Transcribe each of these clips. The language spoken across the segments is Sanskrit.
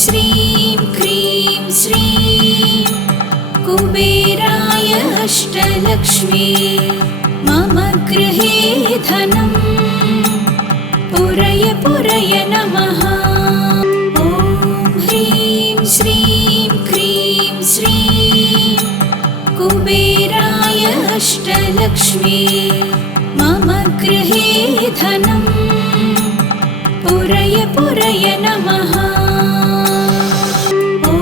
श्रीं क्रीं श्रीं कुबेराय अष्टलक्ष्मी मम गृहे धनं पुरय पुरय नमः। ॐ ह्रीं श्रीं क्रीं श्रीं कुबेराय अष्टलक्ष्मी मम गृहे धनं पुरय पुरय नमः। ॐ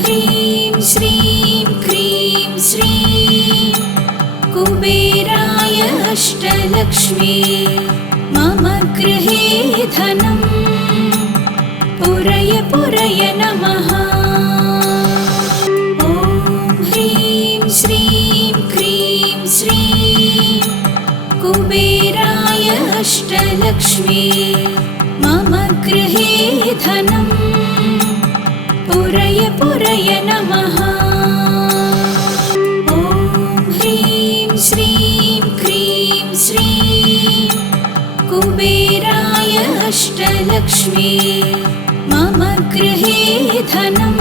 ह्रीं श्रीं क्रीं श्रीं कुबेराय अष्टलक्ष्मी मम गृहे धनं पुरय पुरय नमः। ॐ ह्रीं श्रीं क्रीं श्रीं कुबेराय अष्टलक्ष्मी मम गृहे धनं पुरय पुरय नमः। ॐ ह्रीं श्रीं क्रीं श्रीं कुबेराय अष्टलक्ष्मी मम गृहे धनं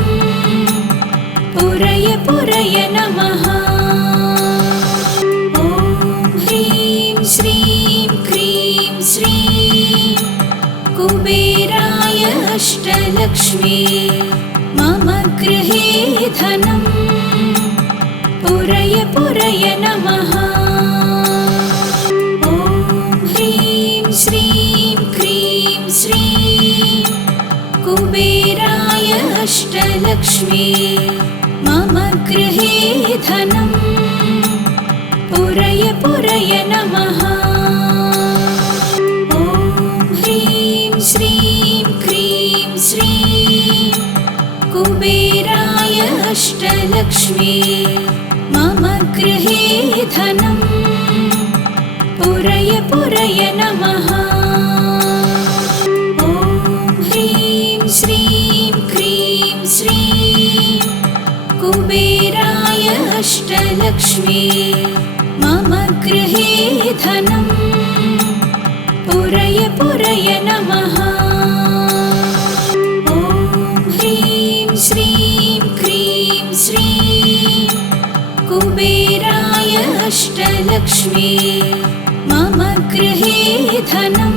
पुरय पुरय नमः। ॐ ह्रीं श्रीं क्रीं श्रीं कुबेराय अष्टलक्ष्मी मम गृहे धनं पुरय पुरय नमः। ॐ ह्रीं श्रीं क्रीं श्रीं कुबेराय अष्टलक्ष्मी मम गृहे धनं पुरय पुरय नमः। ॐ ह्रीं श्रीं क्रीं श्रीं कुबेराय अष्टलक्ष्मी मम गृहे धनं पुरय पुरय नमः। ॐ ह्रीं श्रीं क्रीं श्रीं कुबेराय अष्टलक्ष्मी मम गृहे धनं पुरय पुरय नमः। ॐ ह्रीं श्रीं क्रीं श्रीं कुबेराय अष्टलक्ष्मी मम गृहे धनं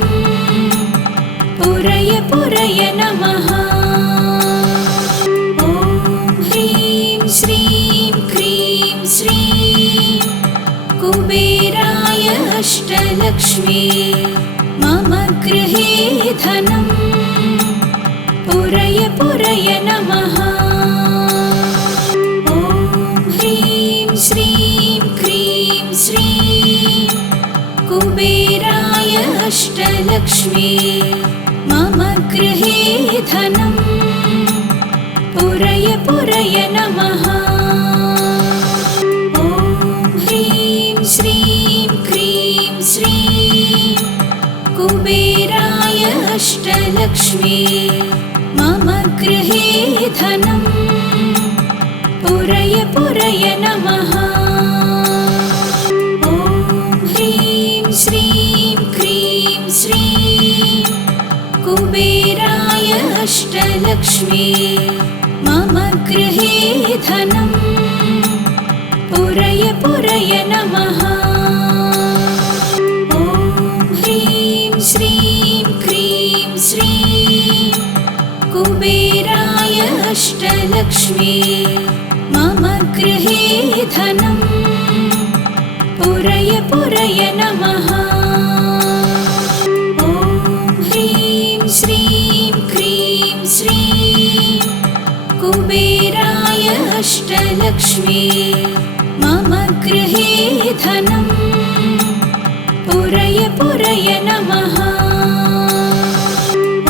पुरय पुरय नमः। ॐ ह्रीं श्रीं क्रीं श्रीं कुबेराय अष्टलक्ष्मी मम गृहे धनं पुरय पुरय नमः। ॐ ह्रीं श्रीं क्रीं श्रीं कुबेराय अष्टलक्ष्मी मम गृहे धनं पुरय पुरय नमः। ॐ ह्रीं श्रीं क्रीं श्रीं कुबेराय अष्टलक्ष्मी मम गृहे धनं पुरय पुरय नमः। ॐ ह्रीं श्रीं क्रीं श्रीं कुबेराय अष्टलक्ष्मी मम गृहे धनं पुरय पुरय नमः। ॐ ह्रीं श्रीं क्रीं श्रीं कुबेराय अष्टलक्ष्मी मम गृहे धनं पुरय पुरय नमः। ॐ ह्रीं श्रीं क्रीं श्रीं कुबेराय अष्टलक्ष्मी मम गृहे धनं पुरय पुरय नमः।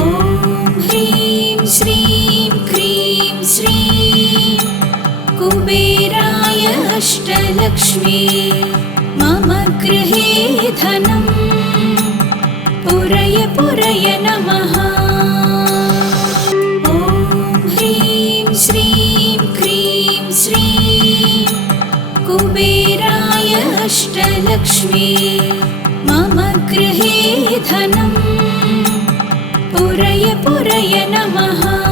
ॐ ह्रीं श्रीं क्रीं श्रीं कुबेराय अष्टलक्ष्मी मम गृहे धनं पुरय पुरय नमः। ॐ ह्रीं श्रीं क्रीं श्रीं कुबेराय अष्टलक्ष्मी मम गृहे धनं पुरय पुरय नमः।